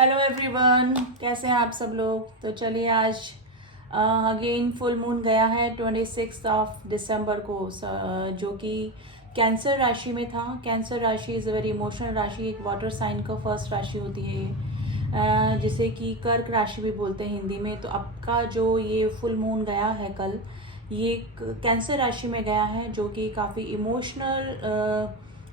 Hello everyone, कैसे हैं आप सब लोग। तो चलिए आज अगेन फुल मून गया है 26 दिसंबर को, जो कि कैंसर राशि में था। कैंसर राशि इज़ अ वेरी इमोशनल राशि, एक वाटर साइन का फर्स्ट राशि होती है ये, जिसे कि कर्क राशि भी बोलते हैं हिंदी में। तो आपका जो ये फुल मून गया है कल, ये कैंसर राशि में गया है, जो कि काफ़ी इमोशनल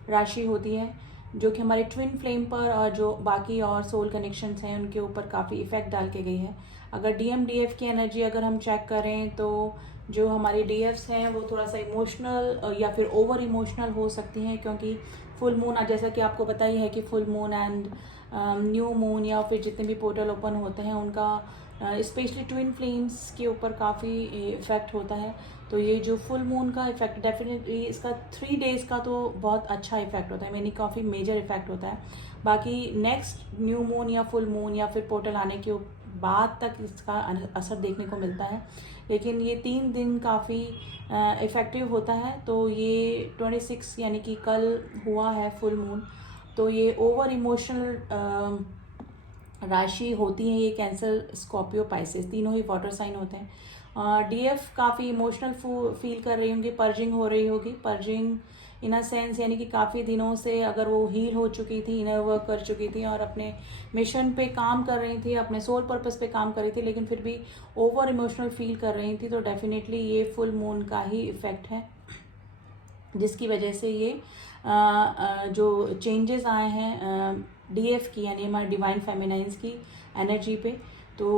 राशि होती है, जो कि हमारे ट्विन फ्लेम पर और जो बाकी और सोल कनेक्शंस हैं उनके ऊपर काफ़ी इफेक्ट डाल के गई है। अगर डीएम डीएफ की एनर्जी अगर हम चेक करें तो जो हमारी डीएफ्स हैं वो थोड़ा सा इमोशनल या फिर ओवर इमोशनल हो सकती हैं, क्योंकि फुल मून, जैसा कि आपको पता ही है कि full moon and new moon या फिर जितने भी पोर्टल ओपन होते हैं उनका स्पेशली ट्विन फ्लेम्स के ऊपर काफ़ी इफेक्ट होता है। तो ये जो फुल मून का इफेक्ट डेफिनेटली इसका 3 डेज का तो बहुत अच्छा इफेक्ट होता है, यानी काफ़ी मेजर इफेक्ट होता है। बाकी नेक्स्ट न्यू मून या फुल मून या फिर पोर्टल आने के बाद तक इसका असर देखने को मिलता है, लेकिन ये 3 दिन काफ़ी इफ़ेक्टिव होता है। तो ये 26 यानी कि कल हुआ है फुल मून, तो ये ओवर इमोशनल राशि होती है ये कैंसर, स्कॉर्पियो, पाइसेस, तीनों ही वाटर साइन होते हैं। डीएफ काफ़ी इमोशनल फील कर रही होंगी, पर्जिंग हो रही होगी। पर्जिंग इन अ सेंस यानी कि काफ़ी दिनों से अगर वो हील हो चुकी थी, इनर वर्क कर चुकी थी और अपने मिशन पे काम कर रही थी, अपने सोल पर्पस पे काम कर रही थी, लेकिन फिर भी ओवर इमोशनल फील कर रही थी। तो डेफिनेटली ये फुल मून का ही इफेक्ट है, जिसकी वजह से ये जो चेंजेस आए हैं डीएफ की, यानी हमारे डिवाइन फेमिनाइंस की एनर्जी पे, तो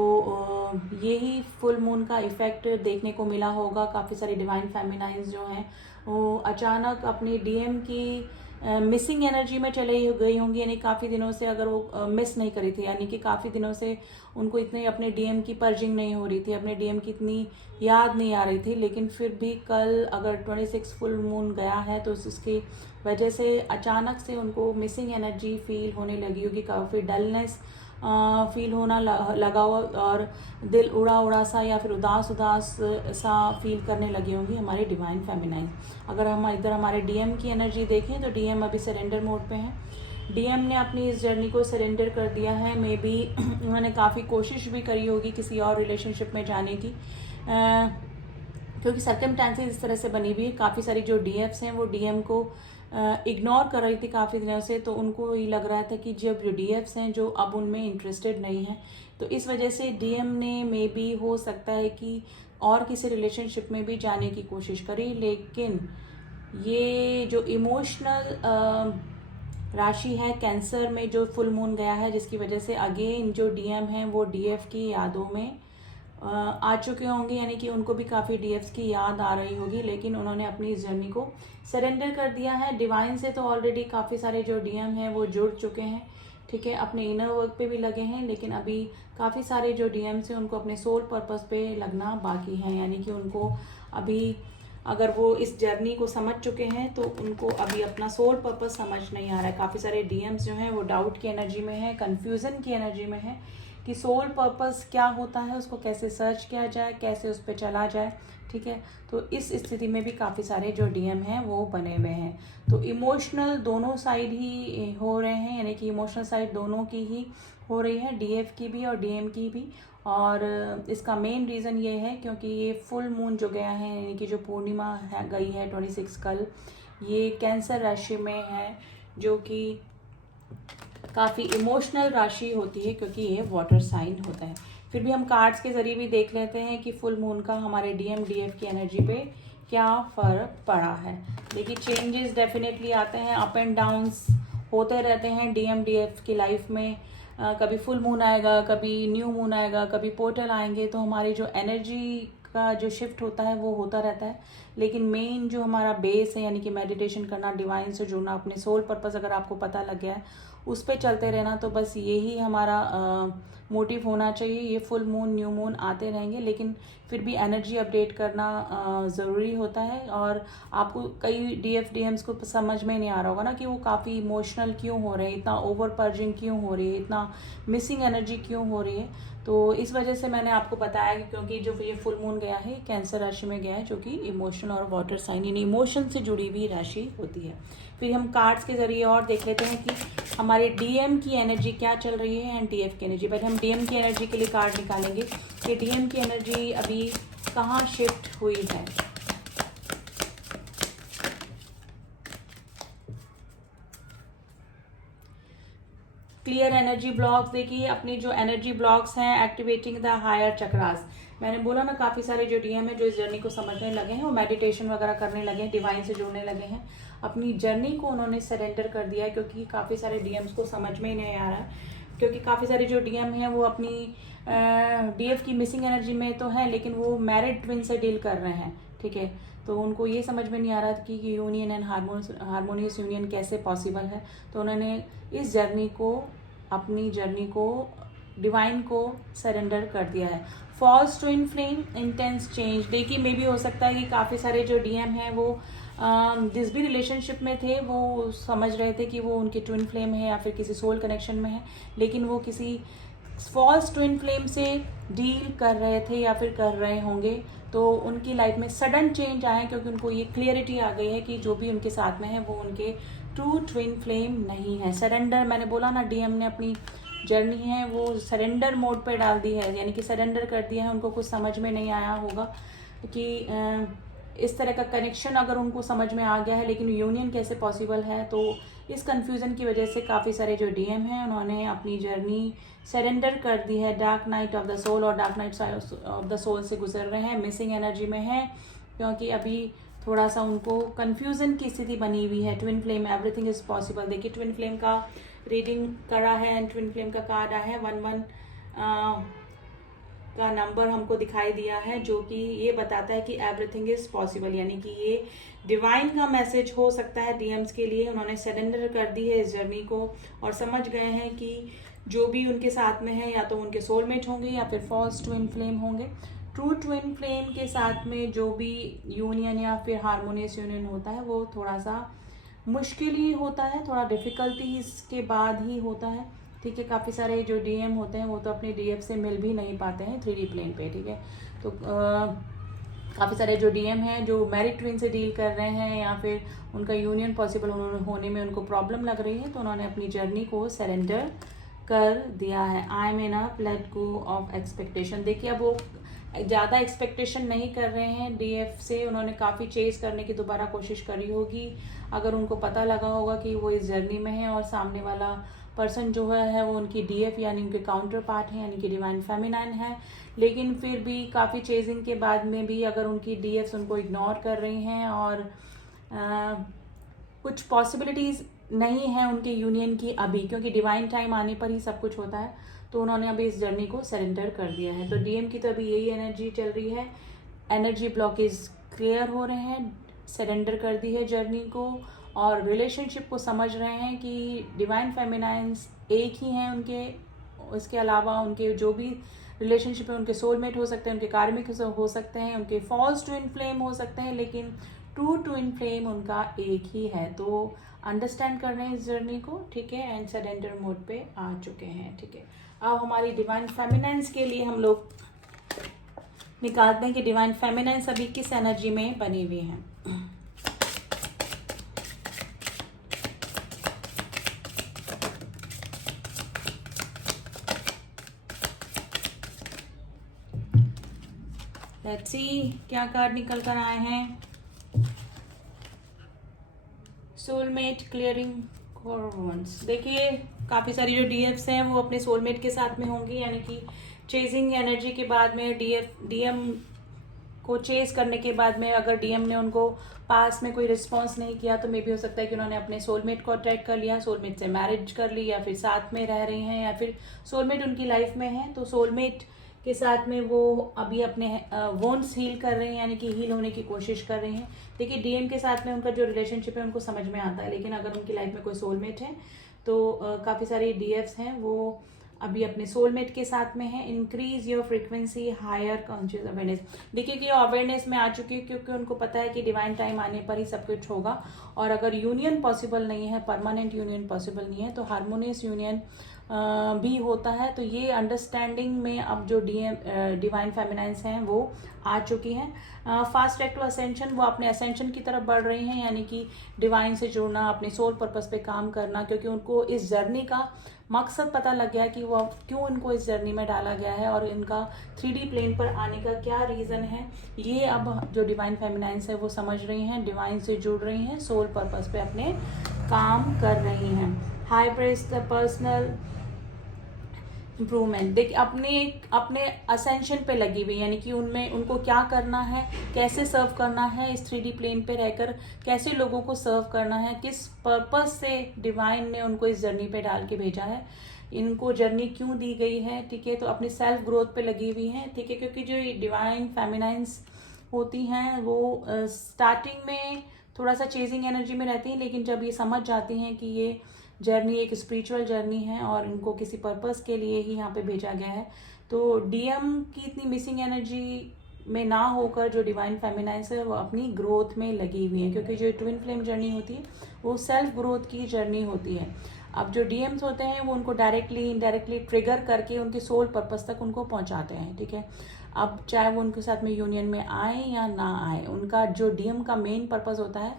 यही फुल मून का इफेक्ट देखने को मिला होगा। काफ़ी सारे डिवाइन फेमिनाइंस जो हैं वो अचानक अपनी डीएम की मिसिंग एनर्जी में चले गई होंगी, यानी काफ़ी दिनों से अगर वो मिस नहीं करी थी, यानी कि काफ़ी दिनों से उनको इतनी अपने डीएम की पर्जिंग नहीं हो रही थी, अपने डीएम की इतनी याद नहीं आ रही थी, लेकिन फिर भी कल अगर 26 फुल मून गया है तो उसकी वजह से अचानक से उनको मिसिंग एनर्जी फील होने लगी होगी, काफ़ी डलनेस फील होना लगा हुआ और दिल उड़ा उड़ा सा या फिर उदास उदास सा फील करने लगी होंगी हमारी डिवाइन फेमिनाइन। अगर हम इधर हमारे डीएम की एनर्जी देखें तो डीएम अभी सरेंडर मोड पे है। डीएम ने अपनी इस जर्नी को सरेंडर कर दिया है। मे बी उन्होंने काफ़ी कोशिश भी करी होगी किसी और रिलेशनशिप में जाने की, क्योंकि सर्कमस्टेंसेस इस तरह से बनी हुई है। काफ़ी सारी जो डीएफ्स हैं वो डीएम को इग्नोर कर रही थी काफ़ी दिनों से, तो उनको ये लग रहा था कि जब जो डीएफ्स हैं जो अब उनमें इंटरेस्टेड नहीं है, तो इस वजह से डीएम ने मे बी हो सकता है कि और किसी रिलेशनशिप में भी जाने की कोशिश करी। लेकिन ये जो इमोशनल राशि है कैंसर में जो फुल मून गया है, जिसकी वजह से अगेन जो डीएम हैं वो डीएफ की यादों में आ चुके होंगे, यानी कि उनको भी काफ़ी डीएफ्स की याद आ रही होगी, लेकिन उन्होंने अपनी इस जर्नी को सरेंडर कर दिया है। डिवाइन से तो ऑलरेडी काफ़ी सारे जो डीएम हैं वो जुड़ चुके हैं, ठीक है, अपने इनर वर्क पे भी लगे हैं, लेकिन अभी काफ़ी सारे जो डीएम्स हैं उनको अपने सोल पर्पस पे लगना बाकी है, यानी कि उनको अभी अगर वो इस जर्नी को समझ चुके हैं तो उनको अभी अपना सोल पर्पस समझ नहीं आ रहा है। काफ़ी सारे डीएम्स जो हैं वो डाउट की एनर्जी में है, कन्फ्यूज़न की एनर्जी में है कि सोल पर्पस क्या होता है, उसको कैसे सर्च किया जाए, कैसे उस पर चला जाए, ठीक है। तो इस स्थिति में भी काफ़ी सारे जो डीएम हैं वो बने हुए हैं। तो इमोशनल दोनों साइड ही हो रहे हैं, यानी कि इमोशनल साइड दोनों की ही हो रही है, डीएफ की भी और डीएम की भी। और इसका मेन रीज़न ये है क्योंकि ये फुल मून जो गया है, यानी कि जो पूर्णिमा है गई है 26 कल, ये कैंसर राशि में है, जो कि काफ़ी इमोशनल राशि होती है क्योंकि ये वाटर साइन होता है। फिर भी हम कार्ड्स के ज़रिए भी देख लेते हैं कि फुल मून का हमारे डीएम डीएफ की एनर्जी पे क्या फ़र्क पड़ा है। देखिए चेंजेस डेफिनेटली आते हैं, अप एंड डाउन्स होते रहते हैं डीएम डीएफ की लाइफ में। कभी फुल मून आएगा, कभी न्यू मून आएगा, कभी पोर्टल आएंगे, तो हमारी जो एनर्जी का जो शिफ्ट होता है वो होता रहता है। लेकिन मेन जो हमारा बेस है, यानी कि मेडिटेशन करना, डिवाइन से जुड़ना, अपने सोल पर्पस अगर आपको पता लग गया है उस पर चलते रहना, तो बस यही हमारा मोटिव होना चाहिए। ये फुल मून न्यू मून आते रहेंगे, लेकिन फिर भी एनर्जी अपडेट करना ज़रूरी होता है। और आपको कई डीएफ डीएम्स को समझ में नहीं आ रहा होगा ना कि वो काफ़ी इमोशनल क्यों हो रहे हैं, इतना ओवर पर्जिंग क्यों हो रही है, इतना मिसिंग एनर्जी क्यों हो रही है। तो इस वजह से मैंने आपको बताया कि क्योंकि जो ये फुल मून गया है कैंसर राशि में गया है, जो कि इमोशन और वाटर साइन इन इमोशन से जुड़ी हुई राशि होती है। फिर हम कार्ड्स के ज़रिए और देख लेते हैं कि हमारे डीएम की एनर्जी क्या चल रही है एंड डीएफ की एनर्जी। पहले हम डीएम की एनर्जी के लिए कार्ड निकालेंगे कि डीएम की एनर्जी अभी कहाँ शिफ्ट हुई है। Clear energy blocks. देखिए अपनी जो एनर्जी ब्लॉक्स हैं, एक्टिवेटिंग द हायर चक्रास। मैंने बोला ना, काफ़ी सारे जो डीएम है जो इस जर्नी को समझने लगे हैं, वो मेडिटेशन वगैरह करने लगे हैं, डिवाइन से जुड़ने लगे हैं, अपनी जर्नी को उन्होंने सरेंडर कर दिया है, क्योंकि काफ़ी सारे डीएम्स को समझ में ही नहीं आ रहा है। क्योंकि काफ़ी सारे जो डीएम हैं वो अपनी डीएफ की मिसिंग एनर्जी में तो है, लेकिन वो मैरिड ट्विन से डील कर रहे हैं, ठीक है। तो उनको ये समझ में नहीं आ रहा कि यूनियन एंड हारमोनियस यूनियन कैसे पॉसिबल है। तो उन्होंने इस जर्नी को, अपनी जर्नी को डिवाइन को सरेंडर कर दिया है। False twin flame, intense change. देखिए मे भी हो सकता है कि काफ़ी सारे जो डीएम हैं वो जिस भी रिलेशनशिप में थे वो समझ रहे थे कि वो उनके ट्विन फ्लेम है या फिर किसी सोल कनेक्शन में है, लेकिन वो किसी फॉल्स ट्विन फ्लेम से डील कर रहे थे या फिर कर रहे होंगे। तो उनकी लाइफ में सडन चेंज आए, क्योंकि उनको ये क्लियरिटी आ गई है कि जो भी उनके साथ में है वो उनके ट्रू ट्विन फ्लेम नहीं है। सरेंडर, मैंने बोला ना, डीएम ने अपनी जर्नी है वो सरेंडर मोड पे डाल दी है, यानी कि सरेंडर कर दिया है। उनको कुछ समझ में नहीं आया होगा कि इस तरह का कनेक्शन अगर उनको समझ में आ गया है, लेकिन यूनियन कैसे पॉसिबल है। तो इस कन्फ्यूज़न की वजह से काफ़ी सारे जो डीएम हैं उन्होंने अपनी जर्नी सरेंडर कर दी है। Dark night of the soul और dark night of the soul से गुजर रहे हैं, मिसिंग एनर्जी में है, क्योंकि अभी थोड़ा सा उनको कन्फ्यूज़न की स्थिति बनी हुई है। Twin flame, everything is possible. देखिए ट्विन फ्लेम का रीडिंग करा है एंड ट्विन फ्लेम का कार्ड आया है 11 का नंबर हमको दिखाई दिया है, जो कि ये बताता है कि एवरीथिंग इज पॉसिबल, यानी कि ये डिवाइन का मैसेज हो सकता है डीएम्स के लिए। उन्होंने सरेंडर कर दी है इस जर्नी को और समझ गए हैं कि जो भी उनके साथ में है या तो उनके सोलमेट होंगे या फिर फॉल्स ट्विन फ्लेम होंगे। ट्रू ट्विन फ्लेम के साथ में जो भी यूनियन या फिर हारमोनियस यूनियन होता है वो थोड़ा सा मुश्किल ही होता है, थोड़ा डिफ़िकल्टीज के बाद ही होता है, ठीक है। काफ़ी सारे जो डीएम होते हैं वो तो अपने डीएफ से मिल भी नहीं पाते हैं 3D प्लेन पे, ठीक है। तो काफ़ी सारे जो डीएम हैं जो मैरिड ट्विन से डील कर रहे हैं या फिर उनका यूनियन पॉसिबल होने में उनको प्रॉब्लम लग रही है, तो उन्होंने अपनी जर्नी को सरेंडर कर दिया है। I am enough, let go of expectation. देखिए अब वो ज़्यादा एक्सपेक्टेशन नहीं कर रहे हैं डीएफ से। उन्होंने काफ़ी चेज करने की दोबारा कोशिश करी होगी, अगर उनको पता लगा होगा कि वो इस जर्नी में है और सामने वाला पर्सन जो है वो उनकी डीएफ यानी उनके काउंटर पार्ट है, यानी कि डिवाइन फेमिनाइन है। लेकिन फिर भी काफ़ी चेजिंग के बाद में भी अगर उनकी डीएफ्स उनको इग्नोर कर रही हैं और कुछ पॉसिबिलिटीज़ नहीं है उनके यूनियन की अभी, क्योंकि डिवाइन टाइम आने पर ही सब कुछ होता है, तो उन्होंने अभी इस जर्नी को सरेंडर कर दिया है। तो डीएम की तो अभी यही एनर्जी चल रही है, एनर्जी ब्लॉकेज क्लियर हो रहे हैं, सरेंडर कर दी है जर्नी को और रिलेशनशिप को समझ रहे हैं कि डिवाइन फेमिनाइंस एक ही हैं उनके। इसके अलावा उनके जो भी रिलेशनशिप है उनके सोलमेट हो सकते हैं, उनके कार्मिक हो सकते हैं, उनके फॉल्स ट्विन फ्लेम हो सकते हैं, लेकिन ट्रू ट्विन फ्लेम उनका एक ही है। तो अंडरस्टैंड कर रहे हैं इस जर्नी को, ठीक है, एंड सरेंडर मोड पे आ चुके हैं, ठीक है। अब हमारी डिवाइन फेमिनाइंस के लिए हम लोग निकालते हैं कि डिवाइन फेमिनाइंस अभी किस एनर्जी में बनी हुई हैं। लेट्स सी क्या कार्ड निकल कर आए हैं। सोलमेट क्लियरिंग कॉर्वंस। देखिए काफ़ी सारी जो डीएफ्स हैं वो अपने सोलमेट के साथ में होंगी, यानी कि चेजिंग एनर्जी के बाद में डीएम को चेज करने के बाद में अगर डीएम ने उनको पास में कोई रिस्पॉन्स नहीं किया तो मे भी हो सकता है कि उन्होंने अपने सोलमेट को अट्रैक्ट कर लिया, सोलमेट से मैरिज कर ली, या फिर साथ में रह रही हैं, या फिर सोलमेट उनकी लाइफ में है। तो सोलमेट के साथ में वो अभी अपने वोन्स हील कर रहे हैं, यानी कि हील होने की कोशिश कर रहे हैं। देखिए डीएम के साथ में उनका जो रिलेशनशिप है उनको समझ में आता है, लेकिन अगर उनकी लाइफ में कोई सोलमेट है तो काफ़ी सारी डीएफ्स हैं वो अभी अपने सोलमेट के साथ में है। Increase your frequency higher conscious awareness. देखिए कि अवेयरनेस में आ चुकी है, क्योंकि उनको पता है कि डिवाइन टाइम आने पर ही सब कुछ होगा। और अगर यूनियन पॉसिबल नहीं है, परमानेंट यूनियन पॉसिबल नहीं है, तो हारमोनियस यूनियन भी होता है। तो ये अंडरस्टैंडिंग में अब जो डिवाइन फेमिनाइंस हैं वो आ चुकी हैं। फास्ट ट्रैक टू असेंशन, वो अपने असेंशन की तरफ बढ़ रही हैं, यानी कि डिवाइन से जुड़ना, अपने सोल पर्पस पे काम करना, क्योंकि उनको इस जर्नी का मकसद पता लग गया कि वो क्यों इनको इस जर्नी में डाला गया है और इनका 3D प्लेन पर आने का क्या रीज़न है। ये अब जो डिवाइन फेमिनाइंस है वो समझ रही हैं, डिवाइन से जुड़ रही हैं, सोल पर्पस पे अपने काम कर रही हैं। High press the personal improvement, देखिए अपने असेंशन पे लगी हुई, यानी कि उनमें उनको क्या करना है, कैसे सर्व करना है, इस 3D प्लेन पे रहकर कैसे लोगों को सर्व करना है, किस पर्पस से डिवाइन ने उनको इस जर्नी पे डाल के भेजा है, इनको जर्नी क्यों दी गई है। ठीक है, तो अपनी सेल्फ ग्रोथ पे लगी हुई हैं। ठीक है, क्योंकि जो ये डिवाइन फेमिनाइंस होती हैं वो स्टार्टिंग में थोड़ा सा चेजिंग एनर्जी में रहती हैं, लेकिन जब ये समझ जाती हैं कि ये जर्नी एक स्पिरिचुअल जर्नी है और इनको किसी पर्पस के लिए ही यहाँ पे भेजा गया है, तो डीएम की इतनी मिसिंग एनर्जी में ना होकर जो डिवाइन फेमिनाइंस है वो अपनी ग्रोथ में लगी हुई है, क्योंकि जो ट्विन फ्लेम जर्नी होती है वो सेल्फ ग्रोथ की जर्नी होती है। अब जो डीएम्स होते हैं वो उनको डायरेक्टली इनडायरेक्टली ट्रिगर करके उनके सोल पर्पस तक उनको पहुंचाते हैं। ठीक है, अब चाहे वो उनके साथ में यूनियन में आए या ना आए, उनका जो डीएम का मेन पर्पस होता है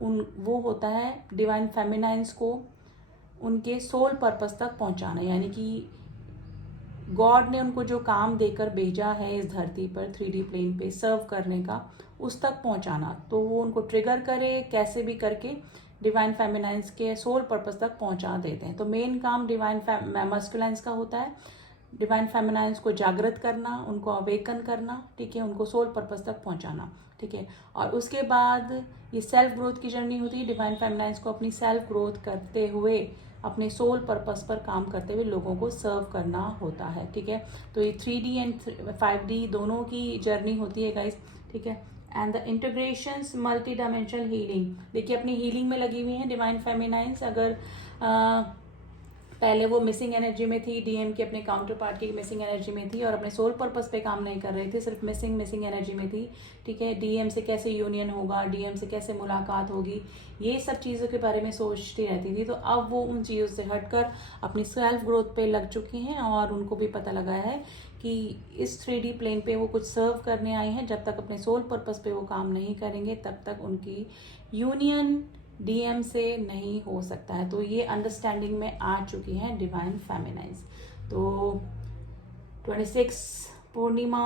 वो होता है डिवाइन फेमिनाइंस को उनके सोल पर्पस तक पहुंचाना, यानी कि गॉड ने उनको जो काम देकर भेजा है इस धरती पर 3D प्लेन पे सर्व करने का, उस तक पहुंचाना। तो वो उनको ट्रिगर करे कैसे भी करके डिवाइन फेमिनाइंस के सोल पर्पस तक पहुंचा देते हैं। तो मेन काम डिवाइन मस्कुलाइंस का होता है डिवाइन फेमिनाइंस को जागृत करना, उनको अवेकन करना। ठीक है, उनको सोल पर्पस तक पहुंचाना। ठीक है, और उसके बाद ये सेल्फ ग्रोथ की जर्नी होती है। डिवाइन फेमिनाइंस को अपनी सेल्फ ग्रोथ करते हुए अपने सोल पर्पस पर काम करते हुए लोगों को सर्व करना होता है। ठीक है, तो ये 3D एंड 5D दोनों की जर्नी होती है गाइस। ठीक है, and the integrations multi dimensional healing, देखिए अपनी हीलिंग में लगी हुई हैं डिवाइन फेमिनाइंस। अगर पहले वो मिसिंग एनर्जी में थी, डीएम की अपने काउंटर पार्ट की मिसिंग एनर्जी में थी और अपने सोल पर्पस पे काम नहीं कर रहे थे, सिर्फ मिसिंग एनर्जी में थी। ठीक है, डीएम से कैसे यूनियन होगा, डीएम से कैसे मुलाकात होगी, ये सब चीज़ों के बारे में सोचती रहती थी। तो अब वो उन चीज़ों से हटकर अपनी सेल्फ ग्रोथ पे लग चुकी हैं और उनको भी पता लगा है कि इस 3D प्लेन पे वो कुछ सर्व करने आई हैं। जब तक अपने सोल पर्पस पे वो काम नहीं करेंगे तब तक उनकी यूनियन डीएम से नहीं हो सकता है। तो ये अंडरस्टैंडिंग में आ चुकी हैं डिवाइन फेमिनाइंस। तो 26 पूर्णिमा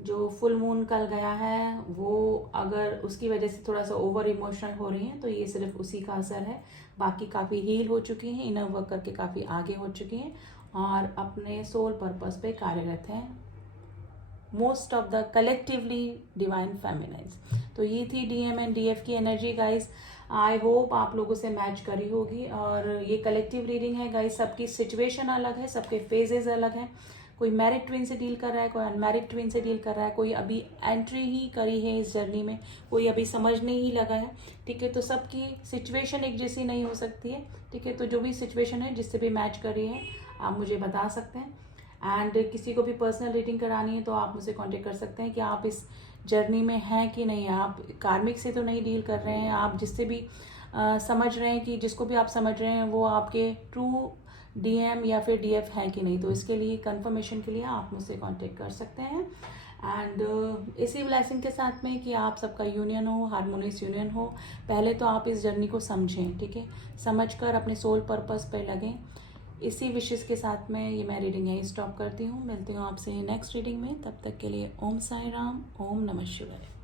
जो फुल मून कल गया है, वो अगर उसकी वजह से थोड़ा सा ओवर इमोशनल हो रही हैं तो ये सिर्फ उसी का असर है। बाकी काफ़ी हील हो चुकी हैं, इनर वर्क करके काफ़ी आगे हो चुकी हैं और अपने सोल पर्पस पे कार्यरत हैं most of the collectively divine feminines. तो ये थी डीएम एंड डीएफ की एनर्जी गाइस। आई होप आप लोगों से मैच करी होगी। और ये कलेक्टिव रीडिंग है गाइस, सबकी सिचुएशन अलग है, सबके फेजेस अलग हैं। कोई मैरिड ट्विन से डील कर रहा है, कोई अनमैरिड ट्विन से डील कर रहा है, कोई अभी एंट्री ही करी है इस जर्नी में, कोई अभी समझने ही लगा है। ठीक है, तो सबकी सिचुएशन एक जैसी नहीं हो सकती है। ठीक है, तो जो भी सिचुएशन है जिससे भी मैच कर रही है आप मुझे बता सकते हैं। एंड किसी को भी पर्सनल रीडिंग करानी है तो आप मुझसे कांटेक्ट कर सकते हैं कि आप इस जर्नी में हैं कि नहीं। आप कार्मिक से तो नहीं डील कर रहे हैं, आप जिससे भी समझ रहे हैं कि जिसको भी आप समझ रहे हैं वो आपके ट्रू डीएम या फिर डीएफ है कि नहीं। तो इसके लिए कंफर्मेशन के लिए आप मुझसे कांटेक्ट कर सकते हैं। एंड इसी ब्लेसिंग के साथ में कि आप सबका यूनियन हो, हारमोनियस यूनियन हो। पहले तो आप इस जर्नी को समझें, ठीक है, समझकर अपने सोल पर्पस पे लगें। इसी विशेष के साथ में ये मैं रीडिंग यहीं स्टॉप करती हूँ। मिलती हूँ आपसे नेक्स्ट रीडिंग में, तब तक के लिए ओम साई राम, ओम नमः शिवाय।